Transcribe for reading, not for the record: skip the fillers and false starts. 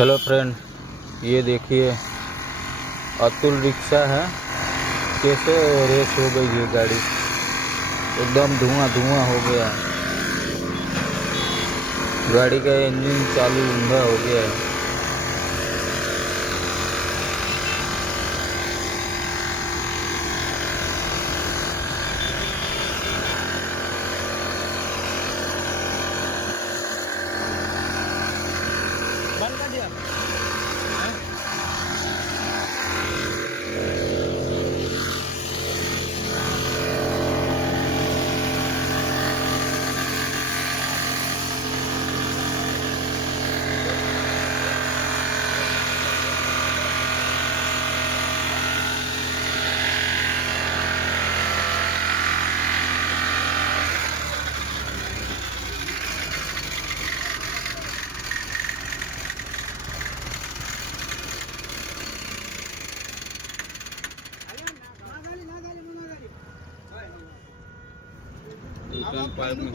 Hello friend, ये देखिए Atul rickshaw है। कैसे रेस हो गई ये गाड़ी, एकदम धुआं धुआं हो गया। गाड़ी का इंजन चालू ऊंधा हो गया है। बंद कर दिया। पाइप में